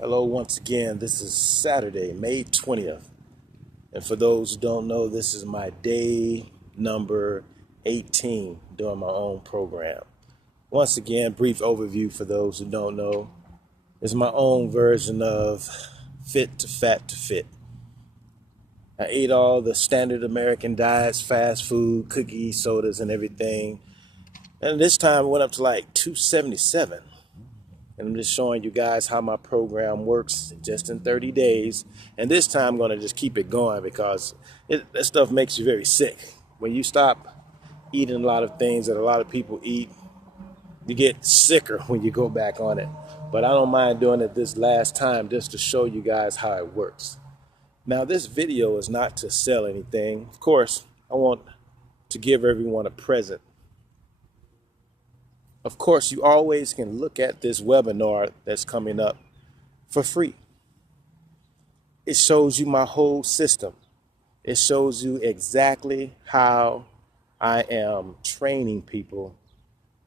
Hello, once again. This is Saturday, May 20th. And for those who don't know, this is my day number 18 doing my own program. Once again, brief overview for those who don't know. It's my own version of Fit to Fat to Fit. I ate all the standard American diets, fast food, cookies, sodas, and everything. And this time it went up to like 277. And I'm just showing you guys how my program works just in 30 days. And this time I'm going to just keep it going because that stuff makes you very sick. When you stop eating a lot of things that a lot of people eat, you get sicker when you go back on it. But I don't mind doing it this last time just to show you guys how it works. Now, this video is not to sell anything. Of course, I want to give everyone a present. Of course, you always can look at this webinar that's coming up for free. It shows you my whole system. It shows you exactly how I am training people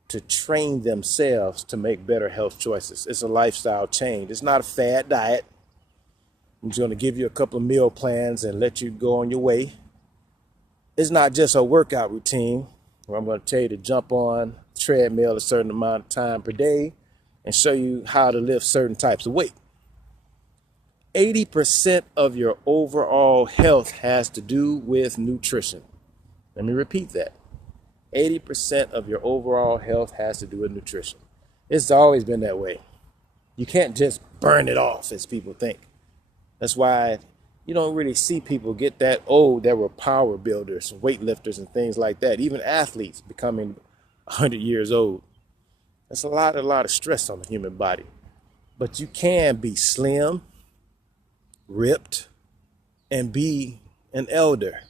to train themselves to make better health choices. It's a lifestyle change. It's not a fad diet. I'm just going to give you a couple of meal plans and let you go on your way. It's not just a workout routine where I'm going to tell you to jump on the treadmill a certain amount of time per day and show you how to lift certain types of weight. 80% of your overall health has to do with nutrition. Let me repeat that. 80% of your overall health has to do with nutrition. It's always been that way. You can't just burn it off as people think. That's why you don't really see people get that old that were power builders, weightlifters, and things like that. Even athletes becoming 100 years old. That's a lot of stress on the human body. But you can be slim, ripped, and be an elder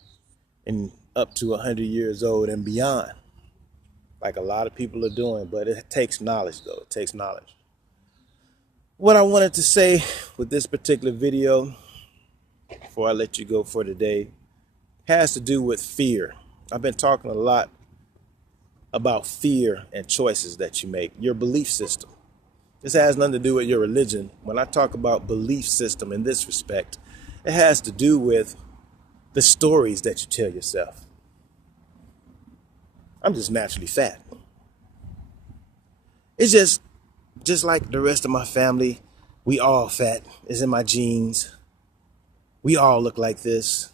and up to 100 years old and beyond, like a lot of people are doing. But it takes knowledge, though. It takes knowledge. What I wanted to say with this particular video, before I let you go for today, has to do with fear. I've been talking a lot about fear and choices that you make, your belief system. This has nothing to do with your religion. When I talk about belief system in this respect, it has to do with the stories that you tell yourself. I'm just naturally fat. It's just like the rest of my family. We all fat. It's in my genes. We all look like this.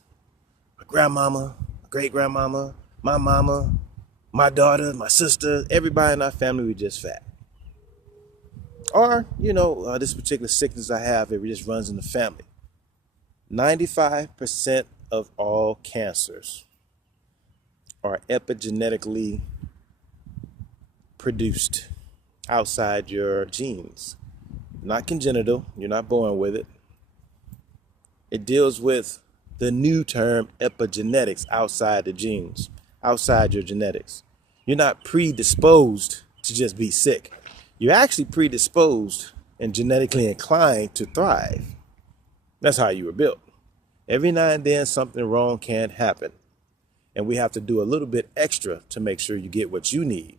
My grandmama, my great-grandmama, my mama, my daughter, my sister, everybody in our family, we just fat. Or, this particular sickness I have, it just runs in the family. 95% of all cancers are epigenetically produced outside your genes. Not congenital, you're not born with it. It deals with the new term epigenetics, outside the genes, outside your genetics. You're not predisposed to just be sick. You're actually predisposed and genetically inclined to thrive. That's how you were built. Every now and then something wrong can happen. And we have to do a little bit extra to make sure you get what you need.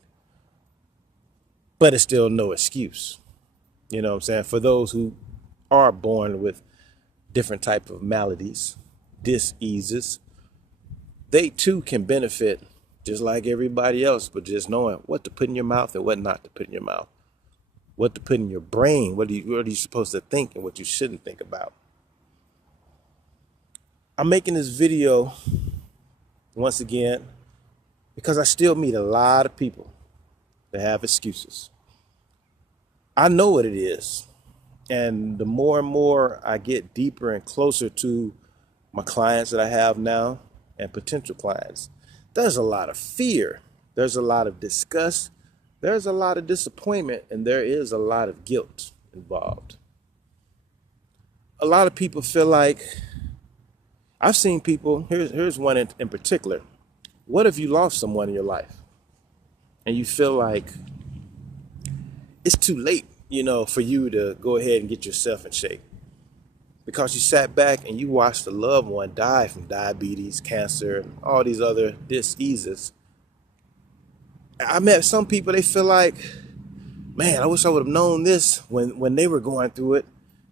But it's still no excuse. You know what I'm saying? For those who are born with different type of maladies, diseases, they too can benefit just like everybody else, but just knowing what to put in your mouth and what not to put in your mouth, what to put in your brain, what are you supposed to think and what you shouldn't think about. I'm making this video once again because I still meet a lot of people that have excuses. I know what it is. And the more and more I get deeper and closer to my clients that I have now and potential clients, there's a lot of fear. There's a lot of disgust. There's a lot of disappointment. And there is a lot of guilt involved. A lot of people feel like, I've seen people, here's one in particular. What if you lost someone in your life and you feel like it's too late, for you to go ahead and get yourself in shape? Because you sat back and you watched a loved one die from diabetes, cancer, all these other diseases. I met some people, they feel like, man, I wish I would have known this when they were going through it.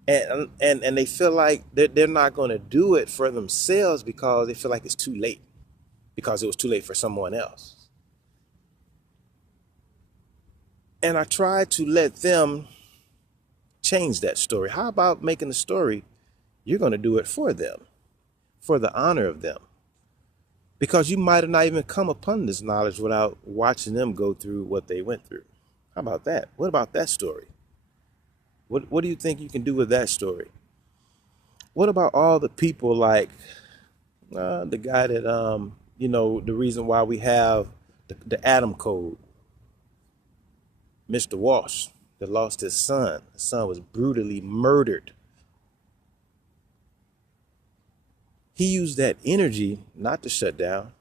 And they feel like they're not going to do it for themselves because they feel like it's too late, because it was too late for someone else. And I try to let them change that story. How about making the story you're going to do it for them, for the honor of them? Because you might have not even come upon this knowledge without watching them go through what they went through. How about that? What about that story? What do you think you can do with that story? What about all the people like the guy that, the reason why we have the Adam Code, Mr. Walsh, that lost his son. His son was brutally murdered. He used that energy not to shut down.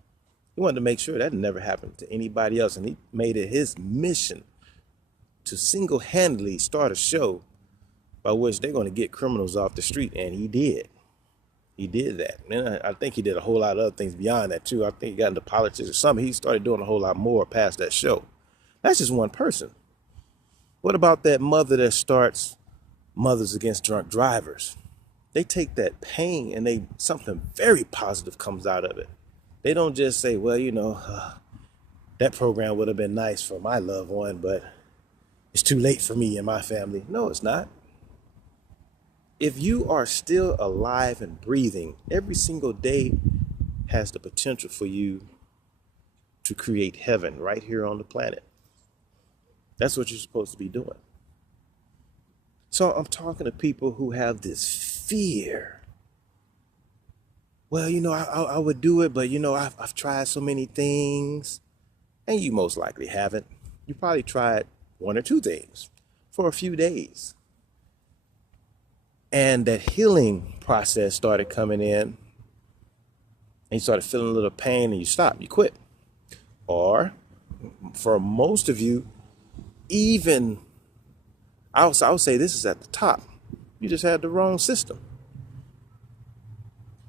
He wanted to make sure that never happened to anybody else. And he made it his mission to single-handedly start a show by which they're going to get criminals off the street. And he did. He did that. And I think he did a whole lot of other things beyond that, too. I think he got into politics or something. He started doing a whole lot more past that show. That's just one person. What about that mother that starts Mothers Against Drunk Drivers? They take that pain and something very positive comes out of it. They don't just say, well, that program would have been nice for my loved one, but it's too late for me and my family. No, it's not. If you are still alive and breathing, every single day has the potential for you to create heaven right here on the planet. That's what you're supposed to be doing. So I'm talking to people who have this fear. Well, I would do it, but I've tried so many things. And you most likely haven't. You probably tried one or two things for a few days. And that healing process started coming in. And you started feeling a little pain and you stopped, you quit. Or for most of you, even I would say this is at the top. You just had the wrong system.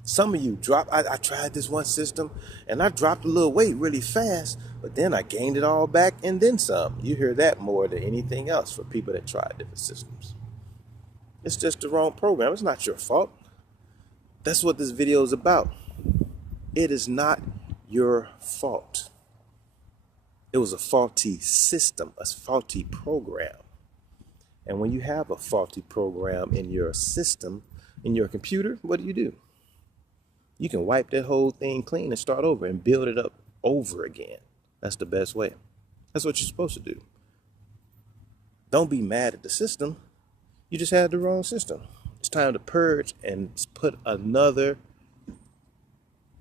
Some of you I tried this one system and I dropped a little weight really fast, but then I gained it all back and then some. You hear that more than anything else for people that try different systems. It's just the wrong program. It's not your fault. That's what this video is about. It is not your fault. It was a faulty system, a faulty program. And when you have a faulty program in your system, in your computer, what do? You can wipe that whole thing clean and start over and build it up over again. That's the best way. That's what you're supposed to do. Don't be mad at the system. You just had the wrong system. It's time to purge and put another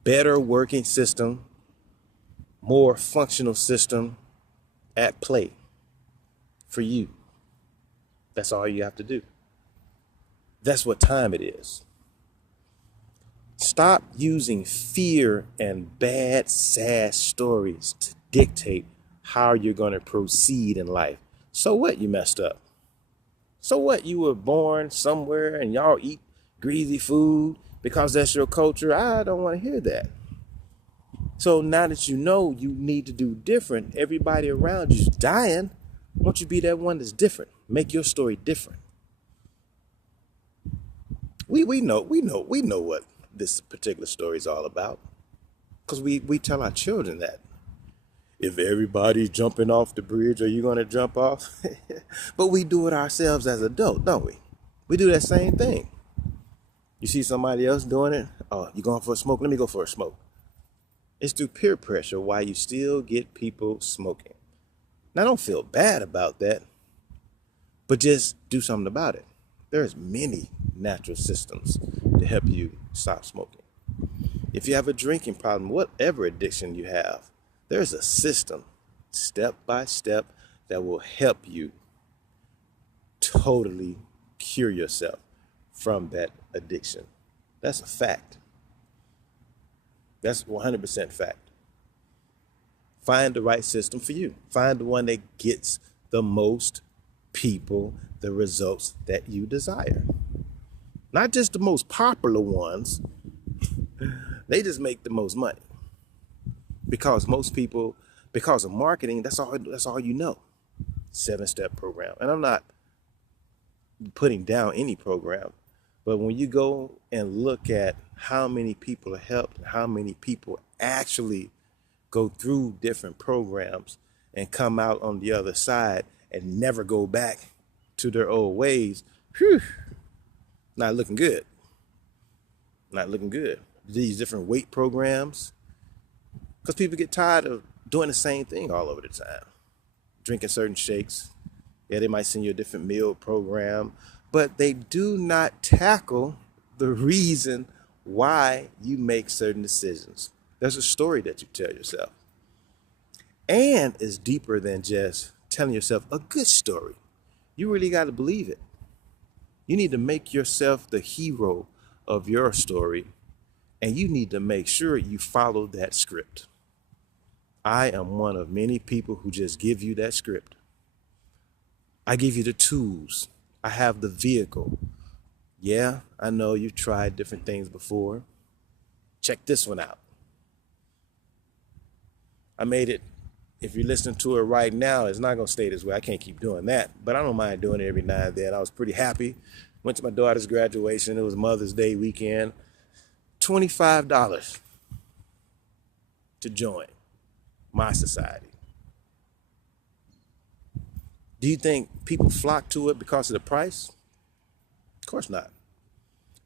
better working system, more functional system at play for you. That's all you have to do. That's what time it is. Stop using fear and bad, sad stories to dictate how you're going to proceed in life. So what, you messed up? So what, you were born somewhere and y'all eat greasy food because that's your culture? I don't want to hear that. So now that you know you need to do different, everybody around you's dying. Won't you be that one that's different? Make your story different. We know what this particular story is all about. Because we tell our children that. If everybody's jumping off the bridge, are you going to jump off? But we do it ourselves as adults, don't we? We do that same thing. You see somebody else doing it? Oh, you going for a smoke? Let me go for a smoke. It's through peer pressure why you still get people smoking. Now, don't feel bad about that, but just do something about it. There's many natural systems to help you stop smoking. If you have a drinking problem, whatever addiction you have, there's a system, step by step, that will help you totally cure yourself from that addiction. That's a fact. That's 100% fact. Find the right system for you. Find the one that gets the most people the results that you desire. Not just the most popular ones. They just make the most money. Because most people, because of marketing, that's all you know. 7-step program. And I'm not putting down any program. But when you go and look at how many people are helped, how many people actually go through different programs and come out on the other side and never go back to their old ways, whew, not looking good. Not looking good. These different weight programs, because people get tired of doing the same thing all over the time, drinking certain shakes. Yeah, they might send you a different meal program, but they do not tackle the reason why you make certain decisions. There's a story that you tell yourself. And it's deeper than just telling yourself a good story. You really got to believe it. You need to make yourself the hero of your story, and you need to make sure you follow that script. I am one of many people who just give you that script. I give you the tools. I have the vehicle. Yeah, I know you've tried different things before. Check this one out. I made it. If you're listening to it right now, it's not going to stay this way. I can't keep doing that, but I don't mind doing it every now and then. I was pretty happy. Went to my daughter's graduation. It was Mother's Day weekend. $25 to join my society. Do you think people flock to it because of the price? Of course not.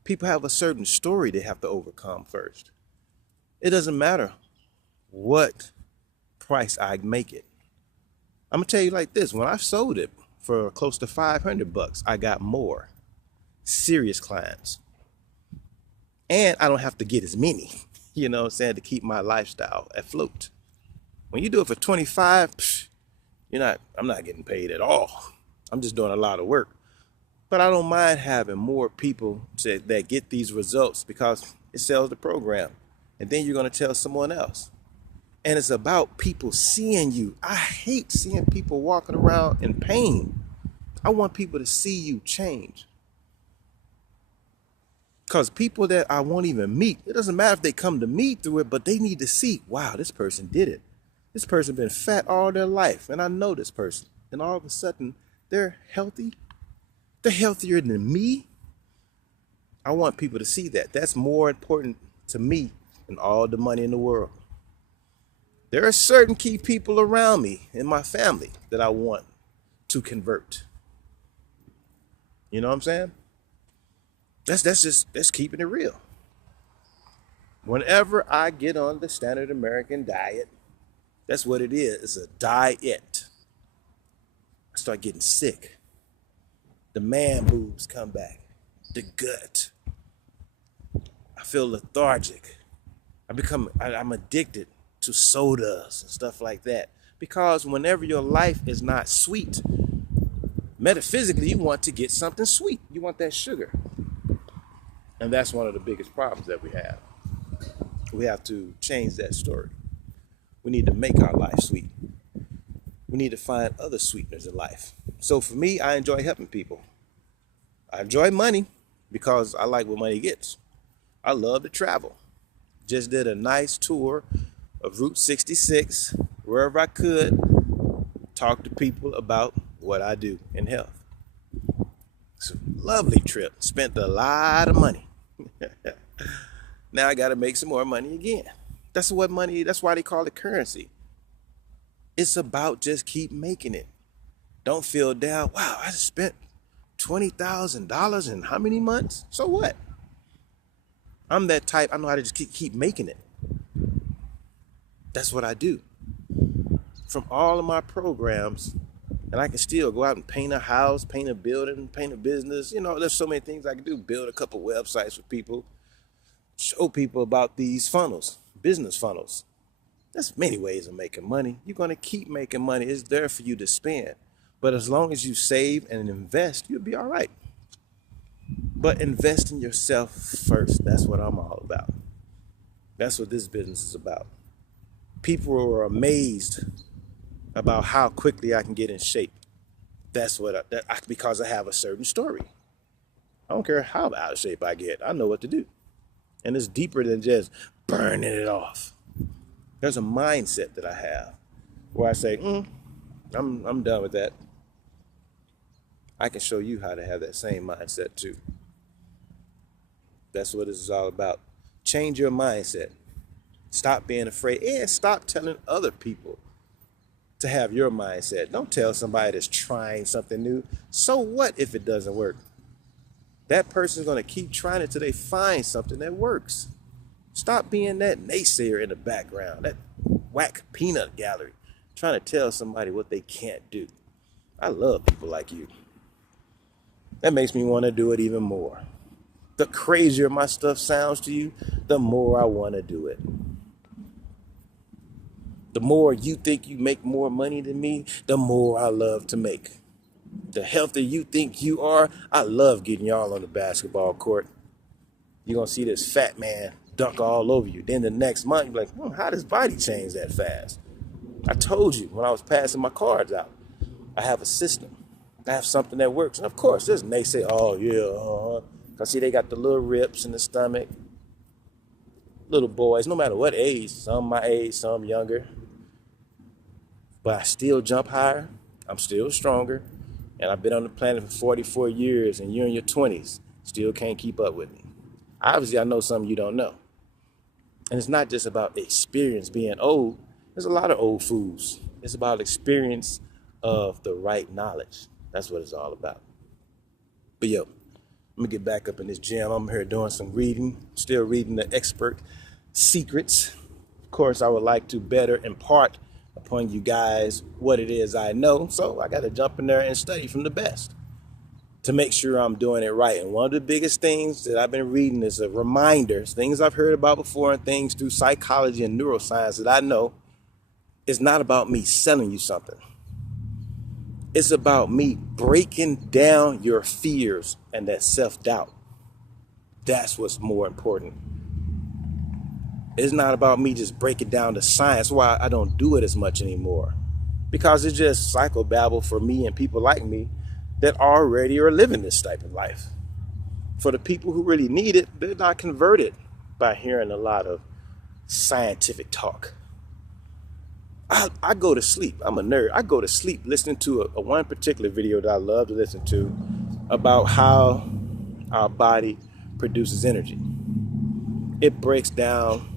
People have a certain story they have to overcome first. It doesn't matter what price I make it. I'm gonna tell you like this: when I sold it for close to $500, I got more serious clients, and I don't have to get as many. You know what I'm saying, to keep my lifestyle afloat. When you do it for 25, I'm not getting paid at all. I'm just doing a lot of work. But I don't mind having more people that get these results because it sells the program. And then you're going to tell someone else. And it's about people seeing you. I hate seeing people walking around in pain. I want people to see you change. Because people that I won't even meet, it doesn't matter if they come to me through it, but they need to see, wow, this person did it. This person been fat all their life, and I know this person. And all of a sudden, they're healthy. They're healthier than me. I want people to see that. That's more important to me than all the money in the world. There are certain key people around me in my family that I want to convert. You know what I'm saying? That's keeping it real. Whenever I get on the standard American diet, that's what it is. It's a diet. I start getting sick. The man boobs come back. The gut. I feel lethargic. I'm addicted to sodas and stuff like that. Because whenever your life is not sweet, metaphysically, you want to get something sweet. You want that sugar. And that's one of the biggest problems that we have. We have to change that story. We need to make our life sweet. We need to find other sweeteners in life. So for me, I enjoy helping people. I enjoy money because I like what money gets. I love to travel. Just did a nice tour of Route 66, wherever I could, talk to people about what I do in health. It's a lovely trip. Spent a lot of money. Now I got to make some more money again. That's why they call it currency. It's about just keep making it. Don't feel down. Wow, I just spent $20,000 in how many months? So what? I'm that type. I know how to just keep making it. That's what I do. From all of my programs, and I can still go out and paint a house, paint a building, paint a business. There's so many things I can do. Build a couple websites for people. Show people about these funnels, business funnels. There's many ways of making money. You're going to keep making money. It's there for you to spend. But as long as you save and invest, you'll be all right. But invest in yourself first. That's what I'm all about. That's what this business is about. People are amazed about how quickly I can get in shape. That's because I have a certain story. I don't care how out of shape I get. I know what to do. And it's deeper than just burning it off. There's a mindset that I have where I say, I'm done with that. I can show you how to have that same mindset too. That's what this is all about. Change your mindset. Stop being afraid and stop telling other people to have your mindset. Don't tell somebody that's trying something new. So what if it doesn't work? That person's going to keep trying it till they find something that works. Stop being that naysayer in the background, that whack peanut gallery, trying to tell somebody what they can't do. I love people like you. That makes me want to do it even more. The crazier my stuff sounds to you, the more I want to do it. The more you think you make more money than me, the more I love to make. The healthier you think you are, I love getting y'all on the basketball court. You're going to see this fat man dunk all over you. Then the next month, you're like, how does body change that fast? I told you when I was passing my cards out, I have a system. I have something that works. And of course, this naysay, oh yeah, Because see, they got the little rips in the stomach. Little boys, no matter what age, some my age, some younger. But I still jump higher. I'm still stronger. And I've been on the planet for 44 years, and you're in your 20s. Still can't keep up with me. Obviously, I know something you don't know. And it's not just about experience being old. There's a lot of old fools. It's about experience of the right knowledge. That's what it's all about. But yo, let me get back up in this gym. I'm here doing some reading, still reading the Expert Secrets. Of course, I would like to better impart upon you guys what it is I know. So I got to jump in there and study from the best to make sure I'm doing it right. And one of the biggest things that I've been reading is a reminder, things I've heard about before and things through psychology and neuroscience that I know. It's not about me selling you something. It's about me breaking down your fears and that self-doubt. That's what's more important. It's not about me just breaking down the science. Why I don't do it as much anymore. Because it's just psychobabble for me and people like me that already are living this type of life. For the people who really need it, they're not converted by hearing a lot of scientific talk. I go to sleep. I'm a nerd. I go to sleep listening to a one particular video that I love to listen to about how our body produces energy. It breaks down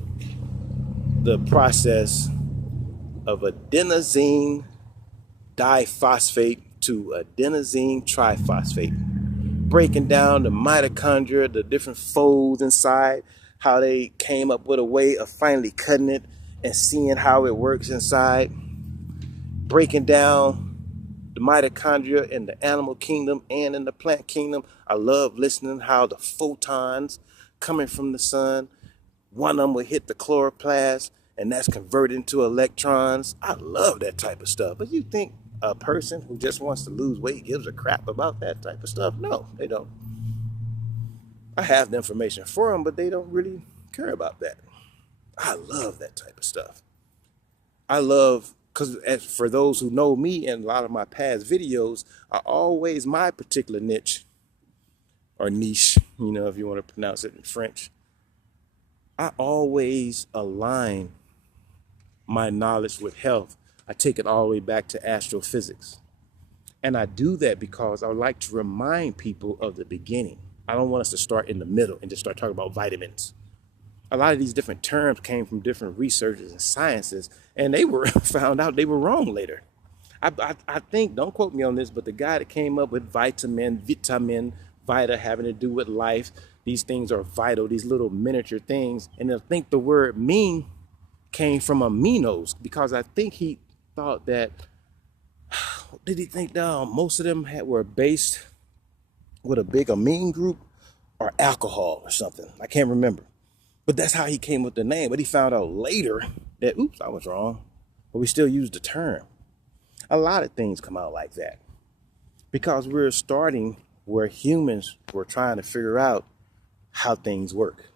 the process of adenosine diphosphate to adenosine triphosphate, breaking down the mitochondria, the different folds inside, how they came up with a way of finally cutting it and seeing how it works inside, breaking down the mitochondria in the animal kingdom and in the plant kingdom. I love listening how the photons coming from the sun, one of them will hit the chloroplast and that's converted into electrons. I love that type of stuff. But you think a person who just wants to lose weight gives a crap about that type of stuff? No, they don't. I have the information for them, but they don't really care about that. I love that type of stuff. I love, because for those who know me and a lot of my past videos are always my particular niche or niche, if you want to pronounce it in French. I always align my knowledge with health. I take it all the way back to astrophysics. And I do that because I like to remind people of the beginning. I don't want us to start in the middle and just start talking about vitamins. A lot of these different terms came from different researchers and sciences, and they were found out they were wrong later. I think, don't quote me on this, but the guy that came up with vitamin, vita, having to do with life, these things are vital, these little miniature things. And I think the word mean came from aminos, because I think he thought that, did he think most of them were based with a big amine group or alcohol or something? I can't remember. But that's how he came with the name. But he found out later that, oops, I was wrong. But we still use the term. A lot of things come out like that. Because we're starting where humans were trying to figure out how things work.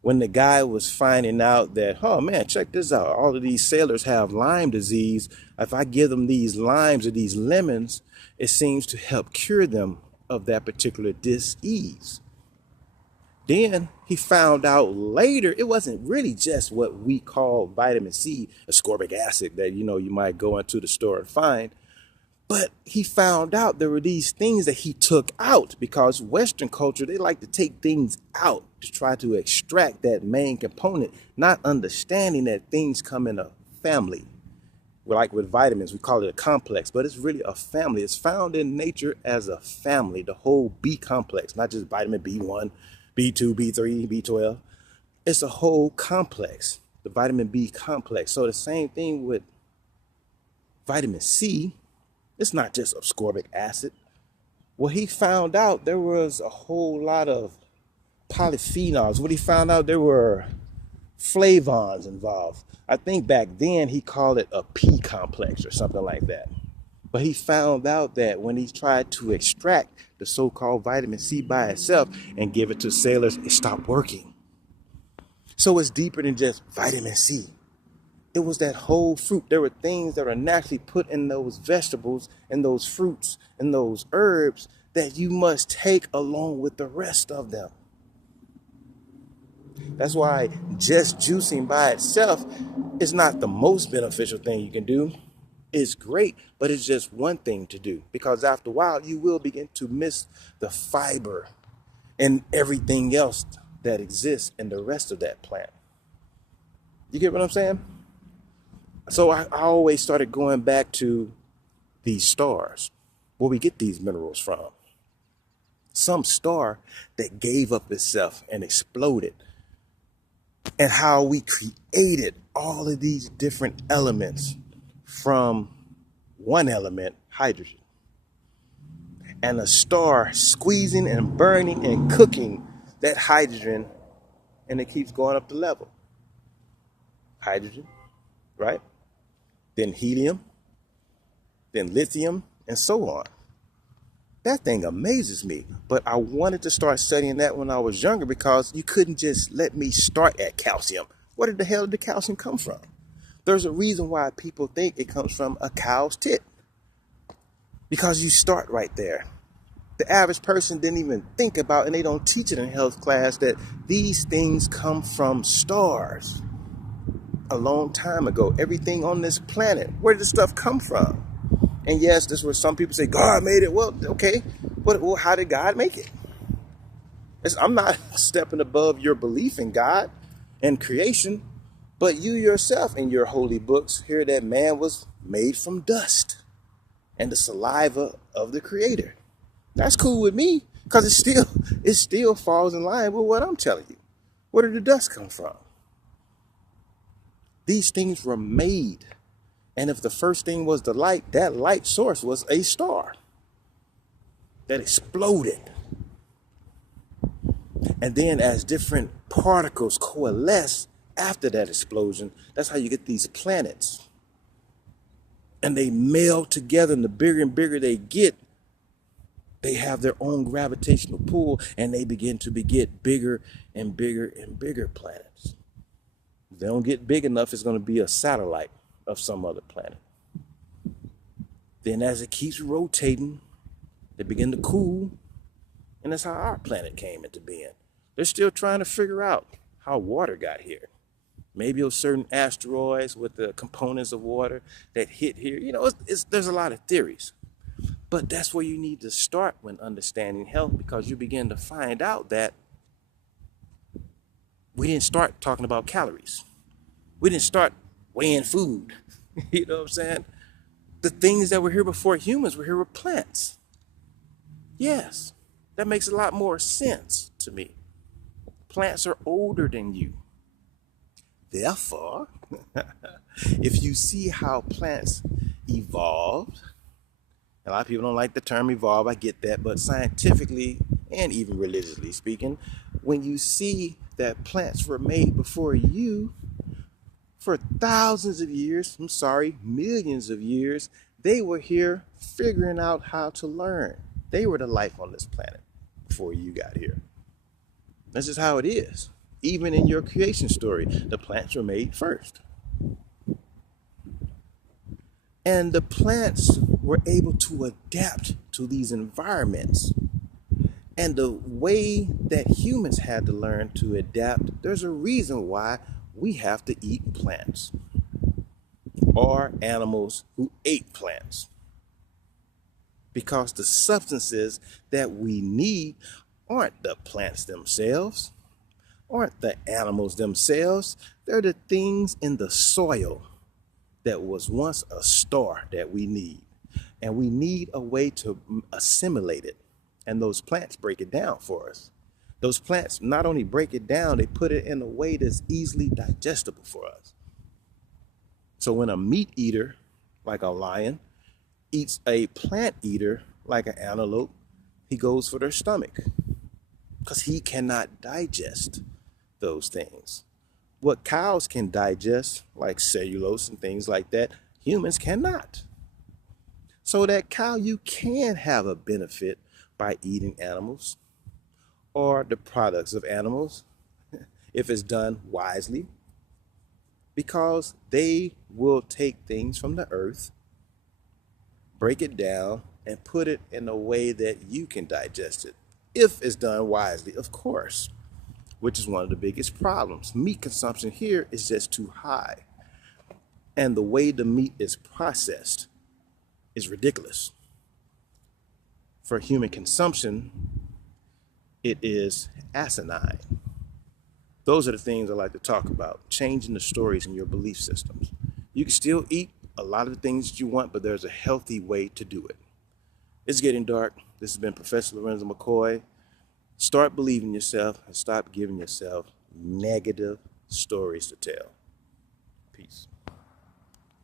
When the guy was finding out that, oh man, check this out. All of these sailors have Lyme disease. If I give them these limes or these lemons, it seems to help cure them of that particular disease. Then he found out later it wasn't really just what we call vitamin C, ascorbic acid that, you might go into the store and find. But he found out there were these things that he took out because Western culture, they like to take things out to try to extract that main component, not understanding that things come in a family. Like with vitamins, we call it a complex, but it's really a family. It's found in nature as a family, the whole B complex, not just vitamin B1, B2, B3, B12. It's a whole complex, the vitamin B complex. So the same thing with vitamin C. It's not just ascorbic acid. Well, he found out there was a whole lot of polyphenols. What he found out, there were flavons involved. I think back then he called it a P complex or something like that. But he found out that when he tried to extract the so-called vitamin C by itself and give it to sailors, it stopped working. So it's deeper than just vitamin C. It was that whole fruit. There were things that are naturally put in those vegetables and those fruits and those herbs that you must take along with the rest of them. That's why just juicing by itself is not the most beneficial thing you can do. It's great, but it's just one thing to do, because after a while you will begin to miss the fiber and everything else that exists in the rest of that plant. You get what I'm saying? So I always started going back to these stars, where we get these minerals from. Some star that gave up itself and exploded, and how we created all of these different elements from one element, hydrogen, and a star squeezing and burning and cooking that hydrogen, and it keeps going up the level. Hydrogen, right? Then helium, then lithium, and so on. That thing amazes me, but I wanted to start studying that when I was younger, because you couldn't just let me start at calcium. Where did the hell did the calcium come from? There's a reason why people think it comes from a cow's tit, because you start right there. The average person didn't even think about, and they don't teach it in health class, that these things come from stars. A long time ago, everything on this planet, where did this stuff come from? And yes, this is where some people say God made it. Well, okay, but well, how did God make it? I'm not stepping above your belief in God and creation, but you yourself in your holy books hear that man was made from dust and the saliva of the Creator. That's cool with me, because it still falls in line with what I'm telling you. Where did the dust come from? These things were made. And if the first thing was the light, that light source was a star that exploded. And then as different particles coalesce after that explosion, that's how you get these planets. And they meld together, and the bigger and bigger they get, they have their own gravitational pull, and they begin to get bigger and bigger and bigger planets. If they don't get big enough, it's going to be a satellite of some other planet. Then as it keeps rotating, they begin to cool, and that's how our planet came into being. They're still trying to figure out how water got here. Maybe it was certain asteroids with the components of water that hit here. You know, there's a lot of theories. But that's where you need to start when understanding health, because you begin to find out that we didn't start talking about calories. We didn't start weighing food. You know what I'm saying? The things that were here before humans were here with plants. Yes, that makes a lot more sense to me. Plants are older than you. Therefore, if you see how plants evolved, a lot of people don't like the term evolve, I get that, but scientifically and even religiously speaking, when you see that plants were made before you for thousands of years, millions of years, they were here figuring out how to learn. They were the life on this planet before you got here. That's just how it is. Even in your creation story, the plants were made first. And the plants were able to adapt to these environments. And the way that humans had to learn to adapt, there's a reason why we have to eat plants, or animals who ate plants. because the substances that we need aren't the plants themselves, aren't the animals themselves. They're the things in the soil that was once a star that we need. And we need a way to assimilate it. And those plants break it down for us. Those plants not only break it down, they put it in a way that's easily digestible for us. So when a meat eater, like a lion, eats a plant eater, like an antelope, he goes for their stomach because he cannot digest those things. What cows can digest, like cellulose and things like that, humans cannot. So that cow, you can have a benefit by eating animals or the products of animals if it's done wisely, because they will take things from the earth, break it down, and put it in a way that you can digest it, if it's done wisely, of course, which is one of the biggest problems. Meat consumption here is just too high. And the way the meat is processed is ridiculous. For human consumption, it is asinine. Those are the things I like to talk about, changing the stories in your belief systems. You can still eat a lot of the things that you want, but there's a healthy way to do it. It's getting dark. This has been Professor Lorenzo McCoy. Start believing yourself and stop giving yourself negative stories to tell. Peace.